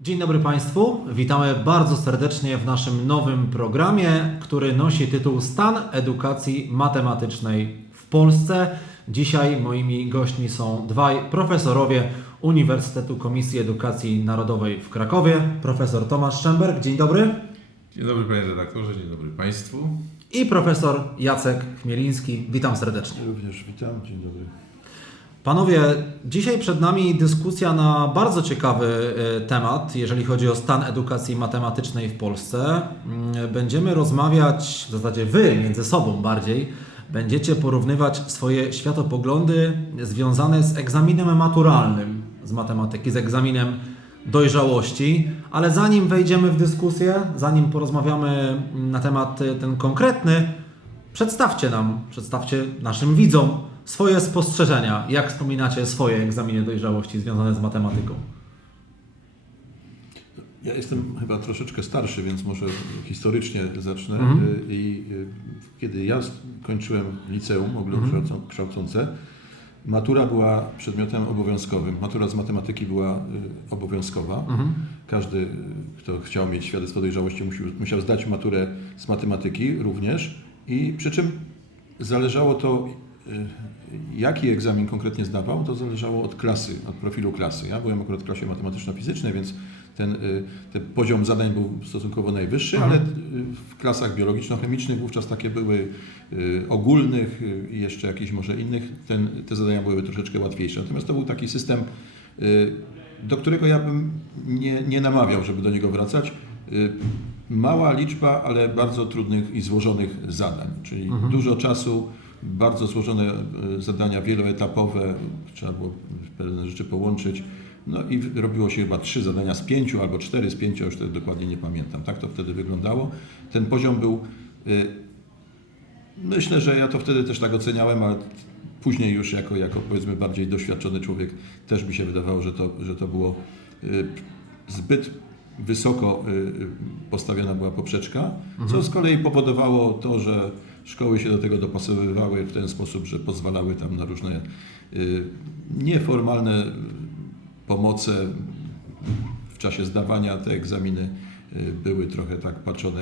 Dzień dobry Państwu, witamy bardzo serdecznie w naszym nowym programie, który nosi tytuł Stan edukacji matematycznej w Polsce. Dzisiaj moimi gośćmi są dwaj profesorowie Uniwersytetu Komisji Edukacji Narodowej w Krakowie, profesor Tomasz Szemberg, dzień dobry, Dzień dobry panie redaktorze, dzień dobry państwu. i profesor Jacek Chmieliński, witam serdecznie. Również witam, dzień dobry. Panowie, dzisiaj przed nami dyskusja na bardzo ciekawy e, temat, jeżeli chodzi o stan edukacji matematycznej w Polsce. Mm, Będziemy rozmawiać, w zasadzie wy między sobą bardziej, będziecie porównywać swoje światopoglądy związane z egzaminem maturalnym z matematyki, z egzaminem dojrzałości, ale zanim wejdziemy w dyskusję, zanim porozmawiamy na temat e, ten konkretny, Przedstawcie nam, przedstawcie naszym widzom swoje spostrzeżenia, jak wspominacie swoje egzaminy dojrzałości związane z matematyką. Ja jestem chyba troszeczkę starszy, więc może historycznie zacznę. Mhm. I kiedy ja kończyłem liceum ogólnokształcą- kształcące, matura była przedmiotem obowiązkowym. Matura z matematyki była y, obowiązkowa. Mhm. Każdy, kto chciał mieć świadectwo dojrzałości, musiał, musiał zdać maturę z matematyki również. I przy czym zależało to, y, jaki egzamin konkretnie zdawał, to zależało od klasy, od profilu klasy. Ja byłem akurat w klasie matematyczno-fizycznej, więc ten, y, ten poziom zadań był stosunkowo najwyższy, Mhm. ale y, w klasach biologiczno-chemicznych wówczas takie były ogólnych i jeszcze jakichś może innych, ten, te zadania były troszeczkę łatwiejsze. Natomiast to był taki system, do którego ja bym nie, nie namawiał, żeby do niego wracać. Mała liczba, ale bardzo trudnych i złożonych zadań, czyli dużo czasu, bardzo złożone y, zadania wieloetapowe, trzeba było pewne rzeczy połączyć. No i robiło się chyba trzy zadania z pięciu albo cztery z pięciu, już tego dokładnie nie pamiętam. Tak to wtedy wyglądało. Ten poziom był, y, myślę, że ja to wtedy też tak oceniałem, ale później już jako, jako powiedzmy bardziej doświadczony człowiek też mi się wydawało, że to, że to było y, zbyt wysoko y, y, postawiona była poprzeczka, co z kolei powodowało to, że szkoły się do tego dopasowywały w ten sposób, że pozwalały tam na różne y, nieformalne pomoce. W czasie zdawania te egzaminy były trochę tak patrzone,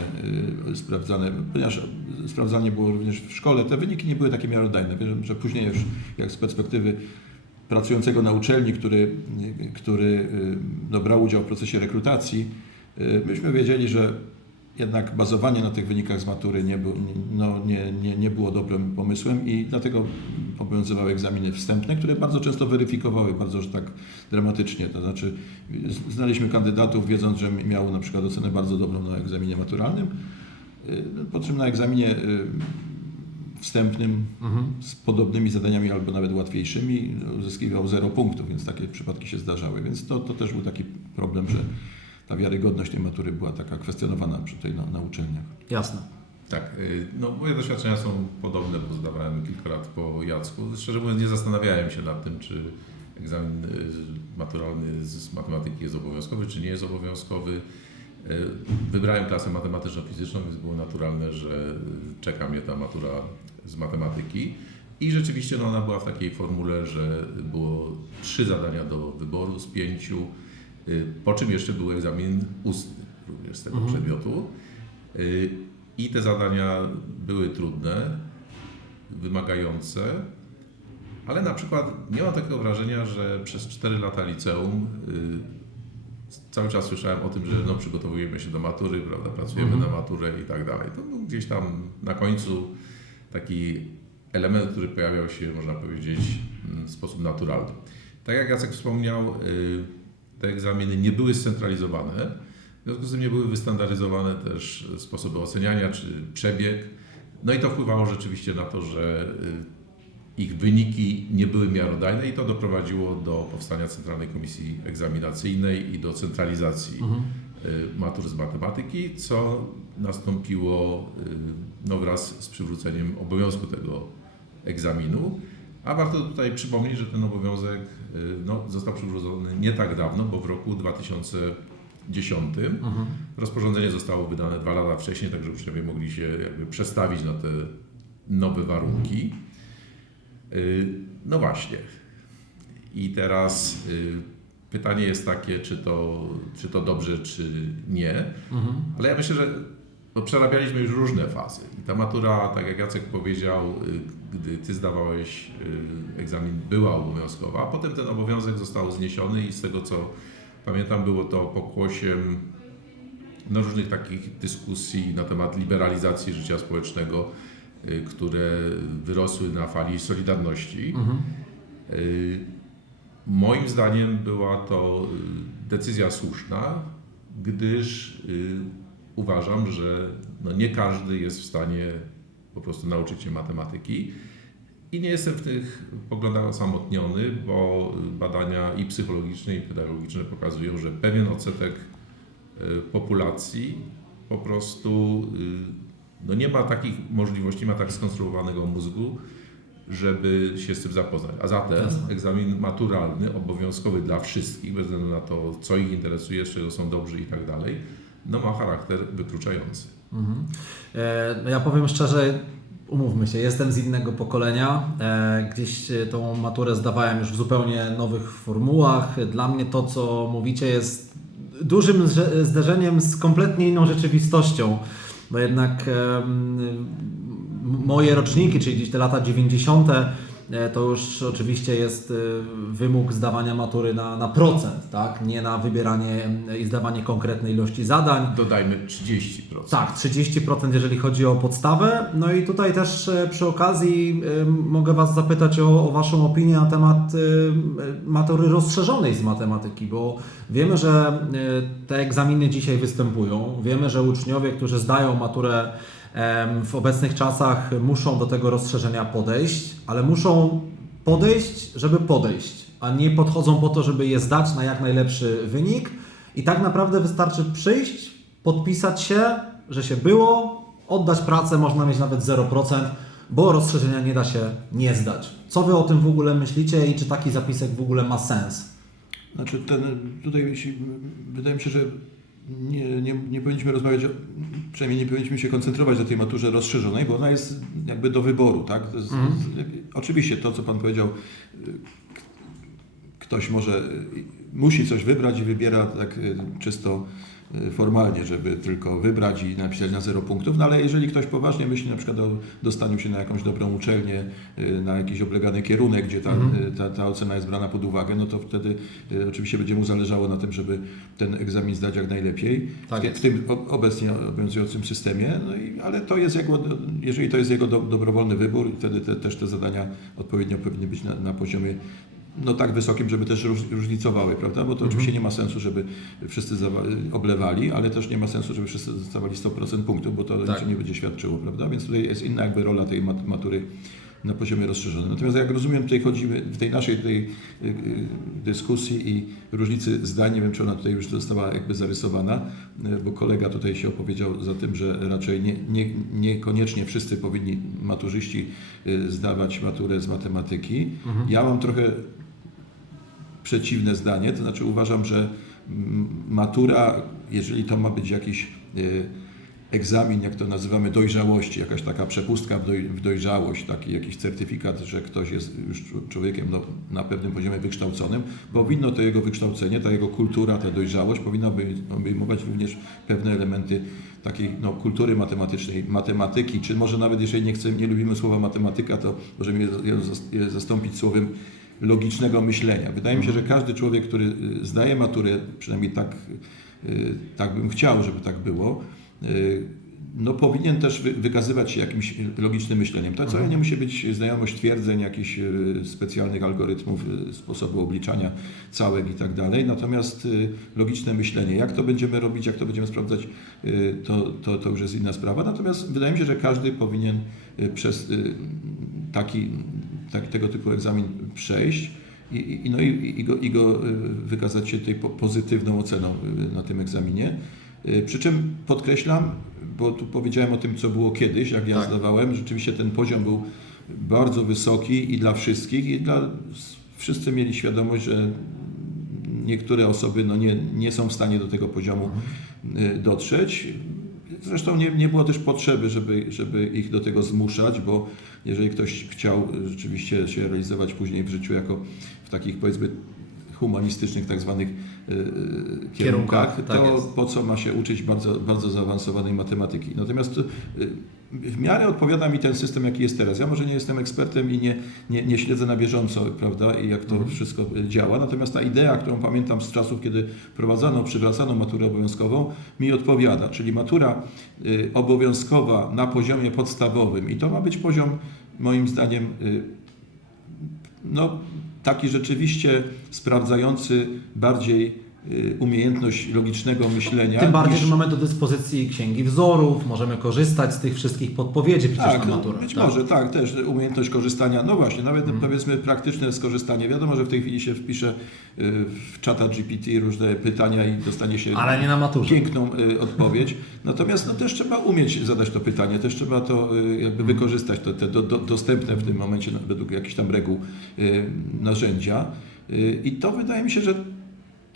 sprawdzane, ponieważ sprawdzanie było również w szkole, te wyniki nie były takie miarodajne. Wiem, że później już jak z perspektywy pracującego na uczelni, który, który y, no, brał udział w procesie rekrutacji, y, myśmy wiedzieli, że jednak bazowanie na tych wynikach z matury nie, był, no, nie, nie, nie było dobrym pomysłem i dlatego obowiązywały egzaminy wstępne, które bardzo często weryfikowały, bardzo że tak dramatycznie. To znaczy znaliśmy kandydatów wiedząc, że miał na przykład ocenę bardzo dobrą na egzaminie maturalnym, y, po czym na egzaminie wstępnym z podobnymi zadaniami albo nawet łatwiejszymi uzyskiwał 0 punktów, więc takie przypadki się zdarzały. Więc to, to też był taki problem, że ta wiarygodność tej matury była taka kwestionowana przy tej na, na uczelniach. Jasne. Tak, y, no moje doświadczenia są podobne, bo zdawałem kilka lat po Jacku. Szczerze mówiąc nie zastanawiałem się nad tym, czy egzamin y, maturalny z matematyki jest obowiązkowy, czy nie jest obowiązkowy. Y, Wybrałem klasę matematyczno-fizyczną, więc było naturalne, że czeka mnie ta matura z matematyki. I rzeczywiście no, ona była w takiej formule, że było trzy zadania do wyboru z pięciu, y, po czym jeszcze był egzamin ustny również z tego przedmiotu. Y, I te zadania były trudne, wymagające, ale na przykład nie mam takiego wrażenia, że przez 4 lata liceum y, cały czas słyszałem o tym, że no, przygotowujemy się do matury, prawda, pracujemy na maturę i tak dalej. To był gdzieś tam na końcu taki element, który pojawiał się, można powiedzieć, mm, w sposób naturalny. Tak jak Jacek wspomniał, y, te egzaminy nie były scentralizowane, w związku z tym nie były wystandaryzowane też sposoby oceniania czy przebieg. No i to wpływało rzeczywiście na to, że y, ich wyniki nie były miarodajne i to doprowadziło do powstania Centralnej Komisji Egzaminacyjnej i do centralizacji y, matur z matematyki, co nastąpiło y, no, wraz z przywróceniem obowiązku tego egzaminu. A warto tutaj przypomnieć, że ten obowiązek y, no, został przywrócony nie tak dawno, bo w roku 2010 rozporządzenie zostało wydane dwa lata wcześniej, tak że uczniowie mogli się jakby przestawić na te nowe warunki. Y, No właśnie. I teraz y, pytanie jest takie, czy to, czy to dobrze, czy nie. Mhm. Ale ja myślę, że no, przerabialiśmy już różne fazy. I ta matura, tak jak Jacek powiedział, y, gdy ty zdawałeś y, egzamin, była obowiązkowa, a potem ten obowiązek został zniesiony i z tego co pamiętam, było to pokłosiem no, różnych takich dyskusji na temat liberalizacji życia społecznego, y, które wyrosły na fali Solidarności. Mhm. Y, Moim zdaniem była to y, decyzja słuszna, gdyż y, uważam, że no nie każdy jest w stanie po prostu nauczyć się matematyki. I nie jestem w tych poglądach osamotniony, bo badania i psychologiczne, i pedagogiczne pokazują, że pewien odsetek y, populacji po prostu y, no nie ma takich możliwości, nie ma tak skonstruowanego mózgu, żeby się z tym zapoznać. A zatem Jasne. egzamin maturalny, obowiązkowy dla wszystkich, bez względu na to, co ich interesuje, z czego są dobrzy i tak dalej, no ma charakter wykluczający. Mhm. E, no ja powiem szczerze, umówmy się, jestem z innego pokolenia. E, gdzieś e, tą maturę zdawałem już w zupełnie nowych formułach. Dla mnie to, co mówicie, jest dużym zderzeniem z kompletnie inną rzeczywistością. Bo jednak moje roczniki, czyli gdzieś te lata 90., e, to już oczywiście jest e, wymóg zdawania matury na, na procent, tak? nie na wybieranie e, i zdawanie konkretnej ilości zadań. Dodajmy 30%. Tak, 30% jeżeli chodzi o podstawę. No i tutaj też przy okazji mogę Was zapytać o, o Waszą opinię na temat matury rozszerzonej z matematyki, bo wiemy, że te egzaminy dzisiaj występują. Wiemy, że uczniowie, którzy zdają maturę w obecnych czasach muszą do tego rozszerzenia podejść, ale muszą podejść, żeby podejść, a nie podchodzą po to, żeby je zdać na jak najlepszy wynik. I tak naprawdę wystarczy przyjść, podpisać się, że się było, oddać pracę, można mieć nawet 0%, bo rozszerzenia nie da się nie zdać. Co Wy o tym w ogóle myślicie i czy taki zapisek w ogóle ma sens? Znaczy ten, tutaj jeśli- wydaje mi się, że nie, nie, nie powinniśmy rozmawiać, o, przynajmniej nie powinniśmy się koncentrować na tej maturze rozszerzonej, bo ona jest jakby do wyboru, tak? Jest, Oczywiście to, co Pan powiedział, ktoś może, musi coś wybrać i wybiera tak y, czysto formalnie, żeby tylko wybrać i napisać na zero punktów, no ale jeżeli ktoś poważnie myśli na przykład o dostaniu się na jakąś dobrą uczelnię, y, na jakiś oblegany kierunek, gdzie ta, y, ta, ta ocena jest brana pod uwagę, no to wtedy y, oczywiście będzie mu zależało na tym, żeby ten egzamin zdać jak najlepiej. Tak w, w tym obecnie obowiązującym systemie, no i, ale to jest jego, jeżeli to jest jego do, dobrowolny wybór, wtedy te, też te zadania odpowiednio powinny być na, na poziomie no tak wysokim, żeby też róż, różnicowały, prawda? Bo to Mhm. oczywiście nie ma sensu, żeby wszyscy oblewali, ale też nie ma sensu, żeby wszyscy dostawali 100% punktów, bo to Tak. niczym nie będzie świadczyło, prawda? Więc tutaj jest inna jakby rola tej mat- matury na poziomie rozszerzonym. Natomiast jak rozumiem, tutaj chodzimy w tej naszej tej, y, y, dyskusji i różnicy zdań, nie wiem, czy ona tutaj już została jakby zarysowana, y, bo kolega tutaj się opowiedział za tym, że raczej nie, nie, niekoniecznie wszyscy powinni maturzyści zdawać maturę z matematyki. Ja mam trochę przeciwne zdanie, to znaczy uważam, że matura, jeżeli to ma być jakiś y, egzamin, jak to nazywamy, dojrzałości, jakaś taka przepustka w, doj, w dojrzałość, taki jakiś certyfikat, że ktoś jest już człowiekiem no, na pewnym poziomie wykształconym, powinno to jego wykształcenie, ta jego kultura, ta dojrzałość powinna obejmować również pewne elementy takiej no, kultury matematycznej, matematyki, czy może nawet jeżeli nie, chcemy, nie lubimy słowa matematyka, to możemy je zastąpić słowem logicznego myślenia. Wydaje mi się, że każdy człowiek, który y, zdaje maturę, przynajmniej tak, y, tak bym chciał, żeby tak było, y, no powinien też wy- wykazywać się jakimś logicznym myśleniem. To wcale nie musi być znajomość twierdzeń, jakichś specjalnych algorytmów, sposobu obliczania całek i tak dalej. Natomiast logiczne myślenie, jak to będziemy robić, jak to będziemy sprawdzać, to, to, to już jest inna sprawa. Natomiast wydaje mi się, że każdy powinien przez taki, tak, tego typu egzamin przejść. I, i, no i, i, go, i go y, wykazać się tej po- pozytywną oceną y, na tym egzaminie. Y, Przy czym podkreślam, bo tu powiedziałem o tym, co było kiedyś, jak ja Tak. zdawałem, rzeczywiście ten poziom był bardzo wysoki i dla wszystkich, i dla, wszyscy mieli świadomość, że niektóre osoby no nie, nie są w stanie do tego poziomu y, dotrzeć. Zresztą nie, nie było też potrzeby, żeby, żeby ich do tego zmuszać, bo jeżeli ktoś chciał rzeczywiście się realizować później w życiu jako w takich powiedzmy humanistycznych tak zwanych Kierunkach, kierunkach, tak to po co ma się uczyć bardzo, bardzo zaawansowanej matematyki. Natomiast y, w miarę odpowiada mi ten system, jaki jest teraz. Ja może nie jestem ekspertem i nie, nie, nie śledzę na bieżąco, prawda, i jak to Mhm. wszystko y, działa. Natomiast ta idea, którą pamiętam z czasów, kiedy prowadzano, przywracano maturę obowiązkową, mi odpowiada. Czyli matura y, obowiązkowa na poziomie podstawowym i to ma być poziom, moim zdaniem, y, no, taki rzeczywiście sprawdzający bardziej umiejętność logicznego myślenia. Tym bardziej, niż- że mamy do dyspozycji księgi wzorów, możemy korzystać z tych wszystkich podpowiedzi przecież Tak, na no, maturę. być tak? może, tak, też umiejętność korzystania, no właśnie, nawet Mhm. powiedzmy praktyczne skorzystanie. Wiadomo, że w tej chwili się wpisze y, w czata GPT różne pytania i dostanie się Ale nie na maturze. piękną y, odpowiedź. Natomiast no, też trzeba umieć zadać to pytanie, też trzeba to y, jakby Mhm. wykorzystać, te, te do, do, dostępne w tym momencie no, według jakichś tam reguł y, narzędzia. Y, I to wydaje mi się, że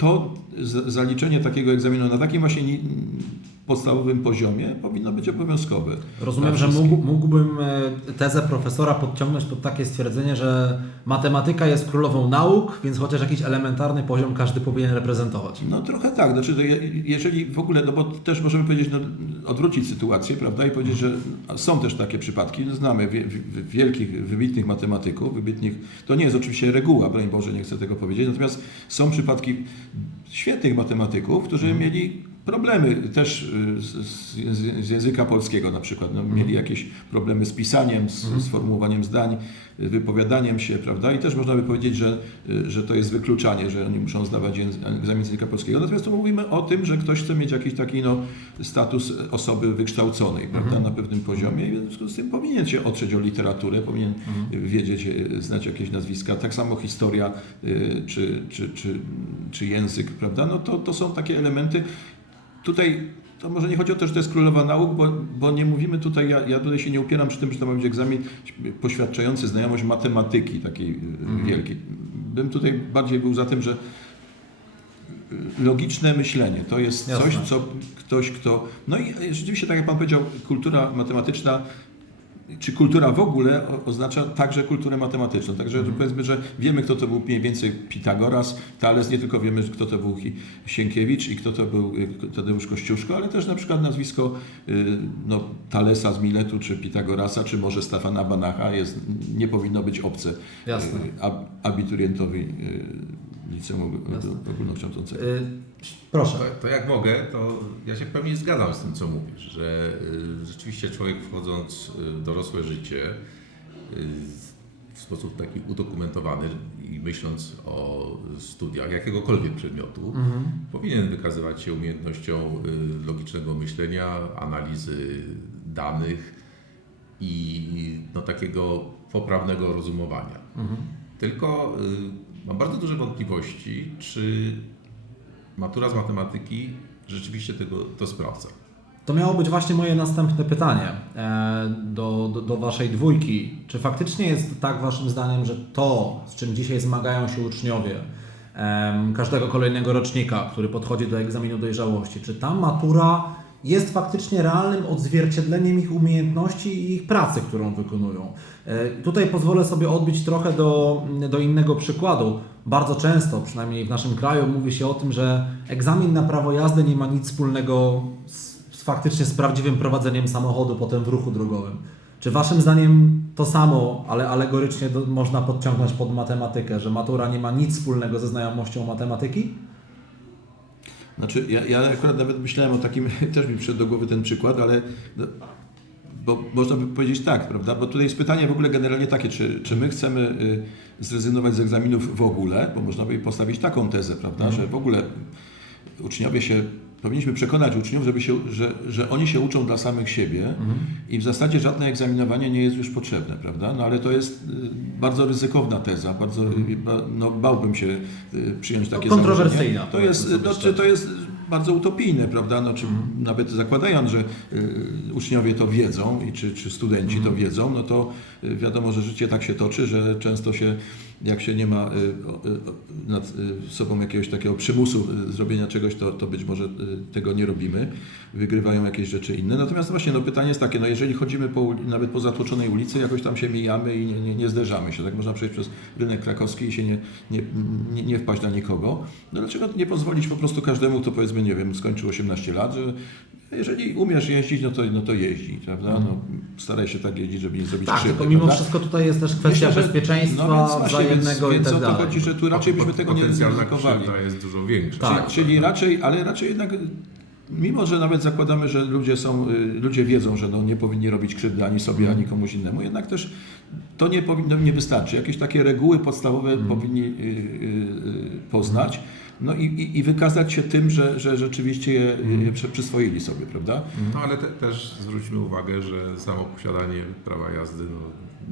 to zaliczenie takiego egzaminu na takim właśnie ni- podstawowym poziomie powinno być obowiązkowe. Rozumiem, że mógł, mógłbym e, tezę profesora podciągnąć pod takie stwierdzenie, że matematyka jest królową nauk, więc chociaż jakiś elementarny poziom każdy powinien reprezentować. No trochę tak, znaczy jeżeli w ogóle, no bo też możemy powiedzieć, no, odwrócić sytuację, prawda, i powiedzieć, że są też takie przypadki, no, znamy wie, wie- wielkich, wybitnych matematyków, wybitnych, to nie jest oczywiście reguła, broń Boże, nie chcę tego powiedzieć, natomiast są przypadki świetnych matematyków, którzy mieli problemy też y, z, z, z języka polskiego na przykład, no, mieli jakieś problemy z pisaniem, z, z formułowaniem zdań, wypowiadaniem się, prawda, i też można by powiedzieć, że, y, że to jest wykluczanie, że oni muszą zdawać egzamin z języka polskiego. Natomiast tu mówimy o tym, że ktoś chce mieć jakiś taki no, status osoby wykształconej, prawda, na pewnym poziomie i w związku z tym powinien się otrzeć o literaturę, powinien wiedzieć, y, znać jakieś nazwiska. Tak samo historia y, czy, czy, czy, czy język, prawda, no to, to są takie elementy. Tutaj to może nie chodzi o to, że to jest królowa nauk, bo, bo nie mówimy tutaj, ja, ja tutaj się nie upieram przy tym, że to ma być egzamin poświadczający znajomość matematyki takiej y, wielkiej. Bym tutaj bardziej był za tym, że y, logiczne myślenie to jest Jasne. coś, co ktoś, kto. No i rzeczywiście, tak jak Pan powiedział, kultura matematyczna. Czy kultura w ogóle oznacza także kulturę matematyczną? Także Mhm. powiedzmy, że wiemy, kto to był mniej więcej Pitagoras, Thales, nie tylko wiemy, kto to był Sienkiewicz i kto to był y, Tadeusz Kościuszko, ale też na przykład nazwisko y, no, Thalesa z Miletu, czy Pitagorasa, czy może Stefana Banacha jest, nie powinno być obce Jasne. y, ab- abiturientowi liceum ogólnokształcącego. Y, proszę. To, to jak mogę, to ja się w pełni zgadzam z tym, co mówisz, że y, rzeczywiście człowiek wchodząc y, w dorosłe życie w sposób taki udokumentowany i myśląc o studiach jakiegokolwiek przedmiotu, Mhm. powinien wykazywać się umiejętnością logicznego myślenia, analizy danych i no, takiego poprawnego rozumowania. Mhm. Tylko mam bardzo duże wątpliwości, czy matura z matematyki rzeczywiście tego to sprawdza. To miało być właśnie moje następne pytanie e, do, do, do Waszej dwójki. Czy faktycznie jest tak Waszym zdaniem, że to, z czym dzisiaj zmagają się uczniowie każdego kolejnego rocznika, który podchodzi do egzaminu dojrzałości, czy ta matura jest faktycznie realnym odzwierciedleniem ich umiejętności i ich pracy, którą wykonują? E, Tutaj pozwolę sobie odbić trochę do, do innego przykładu. Bardzo często, przynajmniej w naszym kraju, mówi się o tym, że egzamin na prawo jazdy nie ma nic wspólnego z, z faktycznie z prawdziwym prowadzeniem samochodu potem w ruchu drogowym. Czy Waszym zdaniem to samo, ale alegorycznie do, można podciągnąć pod matematykę, że matura nie ma nic wspólnego ze znajomością matematyki? Znaczy, ja, ja akurat nawet myślałem o takim, też mi przyszedł do głowy ten przykład, ale no, bo można by powiedzieć tak, prawda? Bo tutaj jest pytanie w ogóle generalnie takie, czy, czy my chcemy y, zrezygnować z egzaminów w ogóle, bo można by postawić taką tezę, prawda, że w ogóle uczniowie się, powinniśmy przekonać uczniów, żeby się, że, że oni się uczą dla samych siebie i w zasadzie żadne egzaminowanie nie jest już potrzebne, prawda? No ale to jest y, bardzo ryzykowna teza, bardzo, ba- no, bałbym się y, przyjąć takie kontrowersyjna, założenie. To jest, no, czy to jest bardzo utopijne, prawda? No, czy nawet zakładając, że y, uczniowie to wiedzą i czy, czy studenci to wiedzą, no to y, wiadomo, że życie tak się toczy, że często się jak się nie ma y, y, nad y, sobą jakiegoś takiego przymusu zrobienia czegoś, to, to być może tego nie robimy. Wygrywają jakieś rzeczy inne. Natomiast właśnie no, pytanie jest takie, no jeżeli chodzimy po, nawet po zatłoczonej ulicy, jakoś tam się mijamy i nie, nie, nie zderzamy się. Tak można przejść przez rynek krakowski i się nie, nie, nie, nie wpaść na nikogo. No dlaczego nie pozwolić po prostu każdemu, kto powiedzmy, nie wiem, skończył 18 lat, że jeżeli umiesz jeździć, no to, no to jeździ, prawda? No, staraj się tak jeździć, żeby nie zrobić Tak, krzywdy. tylko mimo prawda? wszystko tutaj jest też kwestia Myślę, że- bezpieczeństwa no więc właśnie, wzajemnego więc, i tak więc o to dalej. chodzi, że tu raczej byśmy tego nie ryzykowali. krzywda jest dużo większa. Tak. Czyli, czyli raczej, ale raczej jednak, mimo że nawet zakładamy, że ludzie są, y, ludzie wiedzą, że no nie powinni robić krzywdy ani sobie, ani komuś innemu, jednak też to nie powinno, nie wystarczy. Jakieś takie reguły podstawowe Mhm. powinni y, y, y, poznać. No i, i, i wykazać się tym, że, że rzeczywiście je, Mhm. je przy- przyswoili sobie, prawda? No ale te, też zwróćmy uwagę, że samo posiadanie prawa jazdy no,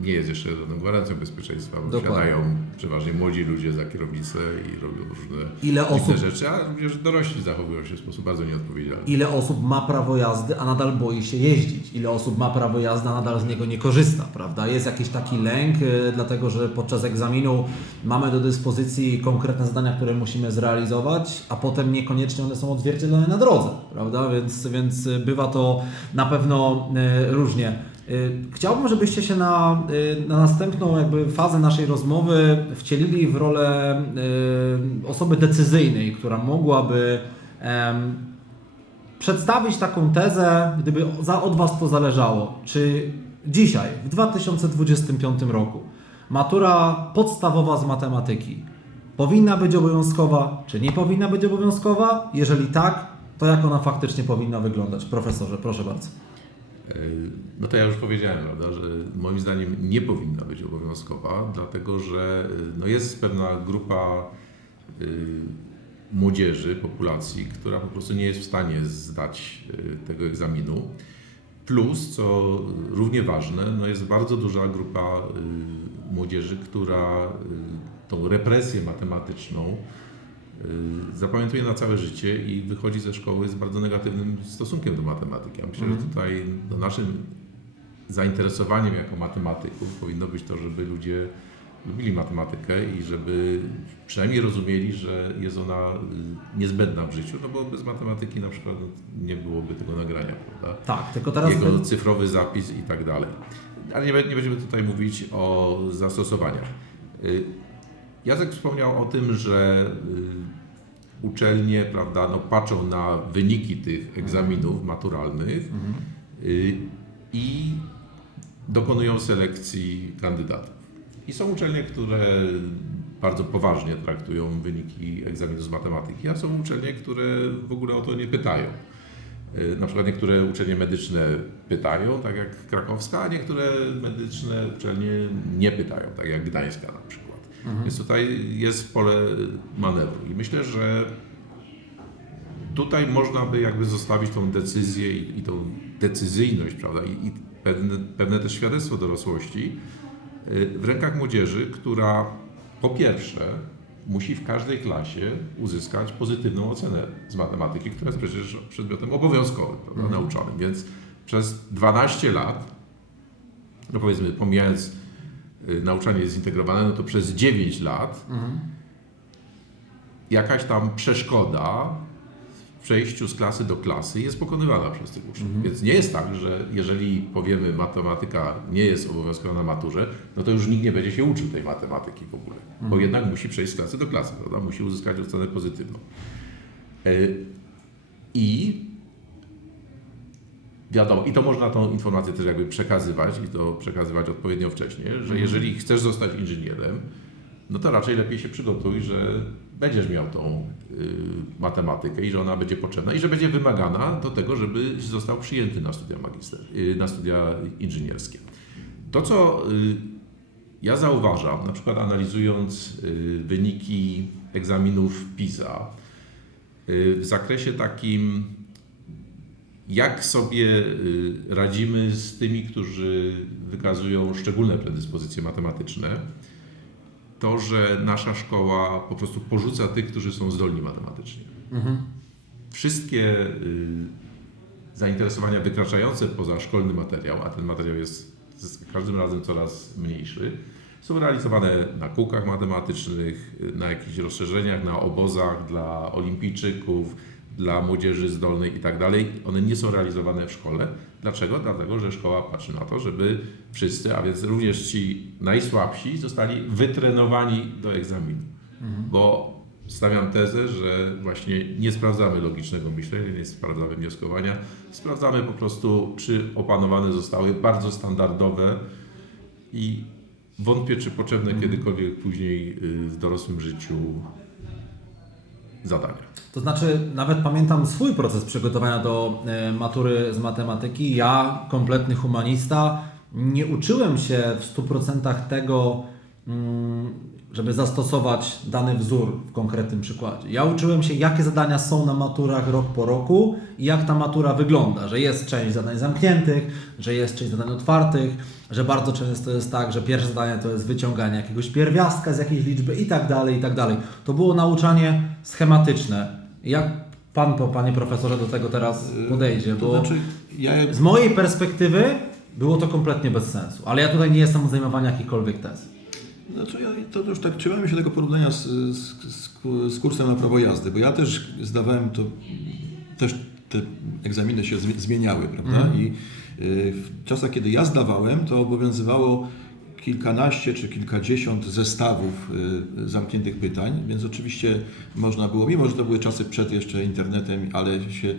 nie jest jeszcze żadną gwarancją bezpieczeństwa, bo Dokładnie. siadają przeważnie młodzi ludzie za kierownicę i robią różne Ile osób- rzeczy, a również dorośli zachowują się w sposób bardzo nieodpowiedzialny. Ile osób ma prawo jazdy, a nadal boi się jeździć? Ile osób ma prawo jazdy, a nadal z niego nie korzysta, prawda? Jest jakiś taki lęk, y, dlatego że podczas egzaminu mamy do dyspozycji konkretne zadania, które musimy zrealizować, a potem niekoniecznie one są odzwierciedlone na drodze, prawda? Więc, więc y, bywa to na pewno y, różnie. Y, Chciałbym, żebyście się na, y, na następną jakby fazę naszej rozmowy wcielili w rolę y, osoby decyzyjnej, która mogłaby przedstawić taką tezę, gdyby za, od Was to zależało. Czy dzisiaj, w 2025 roku, matura podstawowa z matematyki powinna być obowiązkowa, czy nie powinna być obowiązkowa? Jeżeli tak, to jak ona faktycznie powinna wyglądać? Profesorze, proszę bardzo. No to ja już powiedziałem, prawda, że moim zdaniem nie powinna być obowiązkowa, dlatego że yy, no jest pewna grupa yy, młodzieży, populacji, która po prostu nie jest w stanie zdać yy, tego egzaminu. Plus, co równie ważne, no jest bardzo duża grupa młodzieży, która tą represję matematyczną y, zapamiętuje na całe życie i wychodzi ze szkoły z bardzo negatywnym stosunkiem do matematyki. Ja myślę, że tutaj no, naszym zainteresowaniem jako matematyków powinno być to, żeby ludzie lubili matematykę i żeby przynajmniej rozumieli, że jest ona y, niezbędna w życiu, no bo bez matematyki na przykład nie byłoby tego nagrania, prawda? Tak, tylko teraz... jego cyfrowy zapis i tak dalej. Ale nie, nie będziemy tutaj mówić o zastosowaniach. Jacek wspomniał o tym, że y, uczelnie prawda, no, patrzą na wyniki tych egzaminów maturalnych y, i dokonują selekcji kandydatów. I są uczelnie, które bardzo poważnie traktują wyniki egzaminu z matematyki, a są uczelnie, które w ogóle o to nie pytają. Y, Na przykład niektóre uczelnie medyczne pytają, tak jak krakowska, a niektóre medyczne uczelnie nie pytają, tak jak gdańska na przykład. Więc tutaj jest pole manewru. I myślę, że tutaj można by jakby zostawić tą decyzję i, i tą decyzyjność, prawda, i, i pewne, pewne też świadectwo dorosłości y, w rękach młodzieży, która po pierwsze musi w każdej klasie uzyskać pozytywną ocenę z matematyki, która jest przecież przedmiotem obowiązkowym, prawda, nauczonym. Więc przez 12 lat, no powiedzmy, pomijając y, nauczanie zintegrowane, no to przez 9 lat jakaś tam przeszkoda w przejściu z klasy do klasy jest pokonywana przez tych uczniów. Więc nie jest tak, że jeżeli powiemy matematyka nie jest obowiązkowa na maturze, no to już nikt nie będzie się uczył tej matematyki w ogóle. Bo jednak musi przejść z klasy do klasy, prawda? musi uzyskać ocenę pozytywną. E, I wiadomo, i to można tą informację też jakby przekazywać i to przekazywać odpowiednio wcześnie, że jeżeli chcesz zostać inżynierem, no to raczej lepiej się przygotuj, że będziesz miał tą y, matematykę i że ona będzie potrzebna i że będzie wymagana do tego, żebyś został przyjęty na studia magister, y, na studia inżynierskie. To, co y, ja zauważam, na przykład analizując y, wyniki egzaminów PISA y, w zakresie takim, jak sobie y, radzimy z tymi, którzy wykazują szczególne predyspozycje matematyczne, to, że nasza szkoła po prostu porzuca tych, którzy są zdolni matematycznie. Wszystkie y, zainteresowania wykraczające poza szkolny materiał, a ten materiał jest z każdym razem coraz mniejszy, są realizowane na kółkach matematycznych, na jakichś rozszerzeniach, na obozach dla olimpijczyków, dla młodzieży zdolnej i tak dalej. One nie są realizowane w szkole. Dlaczego? Dlatego, że szkoła patrzy na to, żeby wszyscy, a więc również ci najsłabsi, zostali wytrenowani do egzaminu. Bo stawiam tezę, że właśnie nie sprawdzamy logicznego myślenia, nie sprawdzamy wnioskowania, sprawdzamy po prostu, czy opanowane zostały bardzo standardowe i wątpię, czy potrzebne kiedykolwiek później y, w dorosłym życiu zadania. To znaczy, nawet pamiętam swój proces przygotowania do e, matury z matematyki. Ja, kompletny humanista, nie uczyłem się w 100% tego, mm, żeby zastosować dany wzór w konkretnym przykładzie. Ja uczyłem się, jakie zadania są na maturach rok po roku i jak ta matura wygląda, że jest część zadań zamkniętych, że jest część zadań otwartych, że bardzo często jest tak, że pierwsze zadanie to jest wyciąganie jakiegoś pierwiastka z jakiejś liczby i tak dalej, i tak dalej. To było nauczanie schematyczne. Jak Pan, po- Panie Profesorze, do tego teraz podejdzie? To Bo znaczy, ja z mojej perspektywy było to kompletnie bez sensu, ale ja tutaj nie jestem od zajmowania jakichkolwiek tez. Znaczy ja to już tak trzymamy się tego porównania z, z, z, kursem na prawo jazdy, bo ja też zdawałem to, też te egzaminy się zmi- zmieniały, prawda? I y, w czasach, kiedy ja zdawałem, to obowiązywało kilkanaście czy kilkadziesiąt zestawów y, zamkniętych pytań, więc oczywiście można było, mimo że to były czasy przed jeszcze internetem, ale się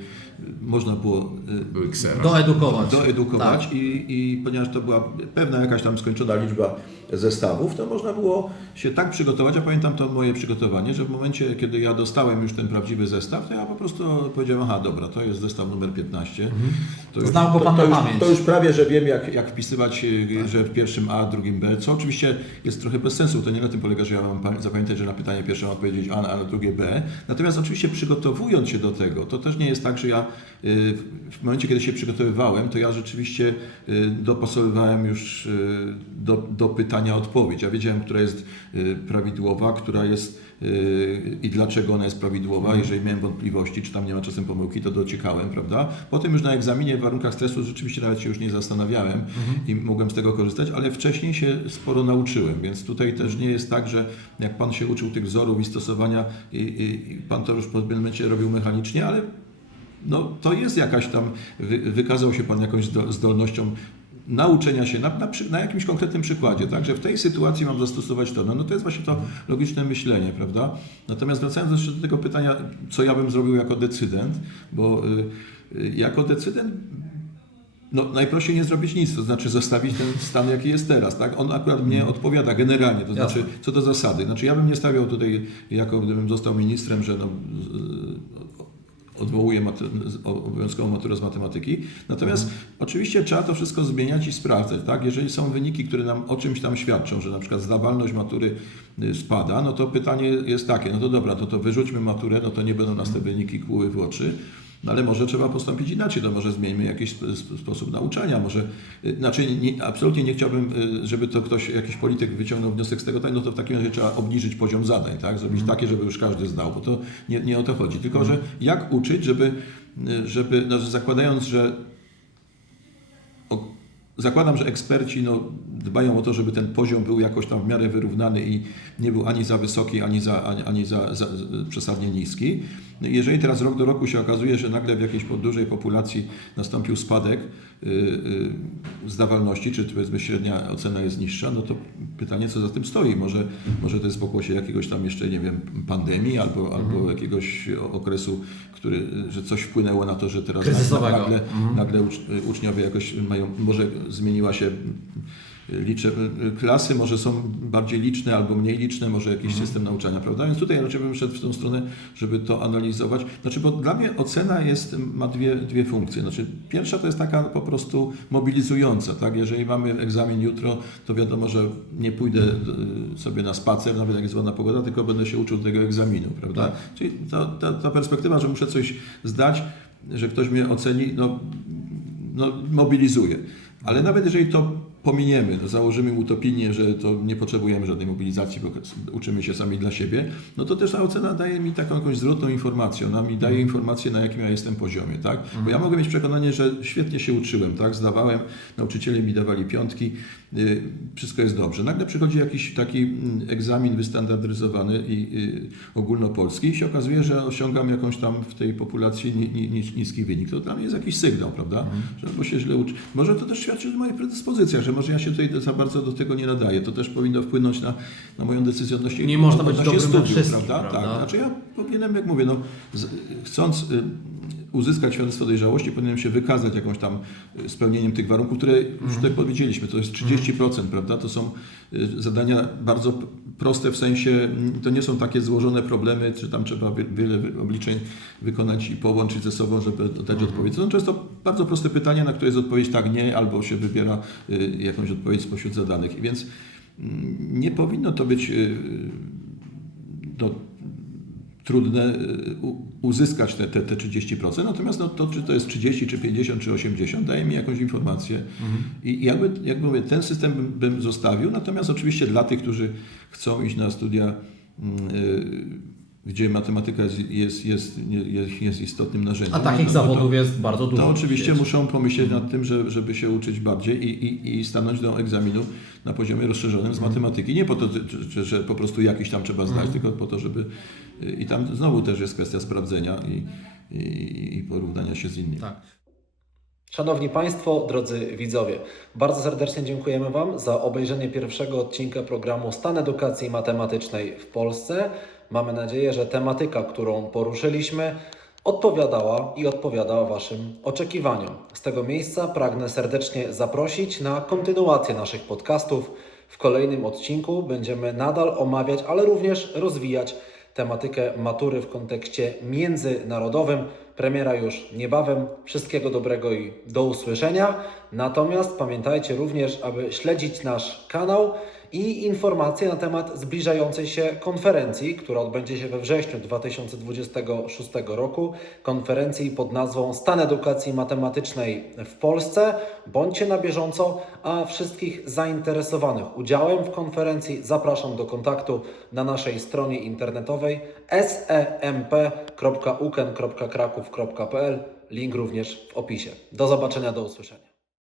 można było y. Doedukować. doedukować Tak. i, i ponieważ to była pewna jakaś tam skończona liczba zestawów, to można było się tak przygotować. Ja pamiętam to moje przygotowanie, że w momencie, kiedy ja dostałem już ten prawdziwy zestaw, to ja po prostu powiedziałem, aha, dobra, to jest zestaw numer 15. To Mhm. Znał go pan to, na to, pamięć. już, to już prawie, że wiem, jak, jak wpisywać, y, że w pierwszym A, drugim B, co oczywiście jest trochę bez sensu. To nie na tym polega, że ja mam pa- zapamiętać, że na pytanie pierwsze mam odpowiedzieć A, a na drugie B. Natomiast oczywiście przygotowując się do tego, to też nie jest tak, że ja w momencie, kiedy się przygotowywałem, to ja rzeczywiście y, dopasowywałem już y, do, do pytania odpowiedź. Ja wiedziałem, która jest y, prawidłowa, która jest y, i dlaczego ona jest prawidłowa. Jeżeli miałem wątpliwości, czy tam nie ma czasem pomyłki, to dociekałem, prawda? Potem już na egzaminie w warunkach stresu rzeczywiście nawet się już nie zastanawiałem i mogłem z tego korzystać, ale wcześniej się sporo nauczyłem, więc tutaj też nie jest tak, że jak Pan się uczył tych wzorów i stosowania i, i, i Pan to już w pewnym momencie robił mechanicznie, ale no, to jest jakaś tam, wy, wykazał się Pan jakąś zdo- zdolnością nauczenia się na, na, na jakimś konkretnym przykładzie, tak, że w tej sytuacji mam zastosować to. No, no to jest właśnie to logiczne myślenie, prawda? Natomiast wracając jeszcze do tego pytania, co ja bym zrobił jako decydent, bo y, y, jako decydent no, najprościej nie zrobić nic, to znaczy zostawić ten stan, jaki jest teraz. Tak? On akurat mnie odpowiada generalnie, to znaczy co do zasady. Znaczy ja bym nie stawiał tutaj, jako gdybym został ministrem, że no, z- odwołuję mat- z- o- obowiązkową maturę z matematyki. Natomiast oczywiście trzeba to wszystko zmieniać i sprawdzać. Tak? Jeżeli są wyniki, które nam o czymś tam świadczą, że na przykład zdawalność matury y, spada, no to pytanie jest takie, no to dobra, to, to wyrzućmy maturę, no to nie będą nas te wyniki kłuły w oczy. No ale może trzeba postąpić inaczej, to może zmieńmy jakiś sp- sp- sposób nauczania, może, y, znaczy nie, absolutnie nie chciałbym, y, żeby to ktoś, jakiś polityk wyciągnął wniosek z tego, tak, no to w takim razie trzeba obniżyć poziom zadań, tak, zrobić takie, żeby już każdy znał, bo to nie, nie o to chodzi, tylko że jak uczyć, żeby, y, żeby no, zakładając, że zakładam, że eksperci no, dbają o to, żeby ten poziom był jakoś tam w miarę wyrównany i nie był ani za wysoki, ani za, ani, ani za, za przesadnie niski. Jeżeli teraz rok do roku się okazuje, że nagle w jakiejś dużej populacji nastąpił spadek zdawalności, czy powiedzmy średnia ocena jest niższa, no to pytanie, co za tym stoi. Może, może to jest pokłosie jakiegoś tam jeszcze, nie wiem, pandemii albo, albo jakiegoś okresu, który, że coś wpłynęło na to, że teraz nagle, nagle ucz, uczniowie jakoś mają, może zmieniła się licze, klasy, może są bardziej liczne albo mniej liczne, może jakiś system nauczania, prawda? Więc tutaj raczej bym szedł w tą stronę, żeby to analizować. Znaczy, bo dla mnie ocena jest, ma dwie, dwie funkcje. Znaczy, pierwsza to jest taka po prostu mobilizująca, tak? Jeżeli mamy egzamin jutro, to wiadomo, że nie pójdę y, sobie na spacer, nawet jak jest ładna pogoda, tylko będę się uczył tego egzaminu, prawda? Czyli ta, ta, ta perspektywa, że muszę coś zdać, że ktoś mnie oceni, no, no, mobilizuje. Ale nawet jeżeli to pominiemy, no, założymy utopinię, że to nie potrzebujemy żadnej mobilizacji, bo uczymy się sami dla siebie, no to też ta ocena daje mi taką jakąś zwrotną informację. Ona mi daje informację, na jakim ja jestem poziomie, tak? Bo ja mogę mieć przekonanie, że świetnie się uczyłem, tak? Zdawałem, nauczyciele mi dawali piątki, y, wszystko jest dobrze. Nagle przychodzi jakiś taki mm, egzamin wystandaryzowany i y, ogólnopolski i się okazuje, że osiągam jakąś tam w tej populacji ni, ni, ni, niski wynik. To dla mnie jest jakiś sygnał, prawda? Że albo się źle uczy. Może to też świadczy o moich predyspozycjach, że może ja się tutaj za bardzo do tego nie nadaję. To też powinno wpłynąć na, na moją decyzję odnośnie Nie można być dobrym studiów, wszystkim, prawda? prawda? Tak. Znaczy ja powinienem, jak mówię, no, z, chcąc y, uzyskać świadectwo dojrzałości, powinienem się wykazać jakąś tam y, spełnieniem tych warunków, które już tutaj powiedzieliśmy, to jest 30%, prawda? To są y, zadania bardzo proste w sensie, mm, to nie są takie złożone problemy, czy tam trzeba wie- wiele obliczeń wykonać i połączyć ze sobą, żeby dać odpowiedź. To są często bardzo proste pytania, na które jest odpowiedź tak, nie, albo się wybiera y, jakąś odpowiedź spośród zadanych. I Więc mm, nie powinno to być no, trudne y, uzyskać te, te, te 30%, natomiast no, to, czy to jest 30, czy 50, czy 80, daje mi jakąś informację. I jakby, jak mówię, ten system bym, bym zostawił, natomiast oczywiście dla tych, którzy chcą iść na studia, mm, y, gdzie matematyka jest, jest, jest, jest, istotnym narzędziem. A takich no to- zawodów jest bardzo dużo. to oczywiście muszą pomyśleć nad tym, że, żeby się uczyć bardziej i, i, i stanąć do egzaminu na poziomie rozszerzonym z matematyki. Nie po to, że, że po prostu jakiś tam trzeba zdać, tylko po to, żeby. I tam znowu też jest kwestia sprawdzenia i, i, i porównania się z innymi. Tak. Szanowni Państwo, drodzy widzowie, bardzo serdecznie dziękujemy Wam za obejrzenie pierwszego odcinka programu Stan Edukacji Matematycznej w Polsce. Mamy nadzieję, że tematyka, którą poruszyliśmy, odpowiadała i odpowiada Waszym oczekiwaniom. Z tego miejsca pragnę serdecznie zaprosić na kontynuację naszych podcastów. W kolejnym odcinku będziemy nadal omawiać, ale również rozwijać tematykę matury w kontekście międzynarodowym. Premiera już niebawem. Wszystkiego dobrego i do usłyszenia. Natomiast pamiętajcie również, aby śledzić nasz kanał i informacje na temat zbliżającej się konferencji, która odbędzie się we wrześniu 2026 roku. Konferencji pod nazwą Stan Edukacji Matematycznej w Polsce. Bądźcie na bieżąco, a wszystkich zainteresowanych udziałem w konferencji zapraszam do kontaktu na naszej stronie internetowej semp.uken.kraków.pl. Link również w opisie. Do zobaczenia, do usłyszenia.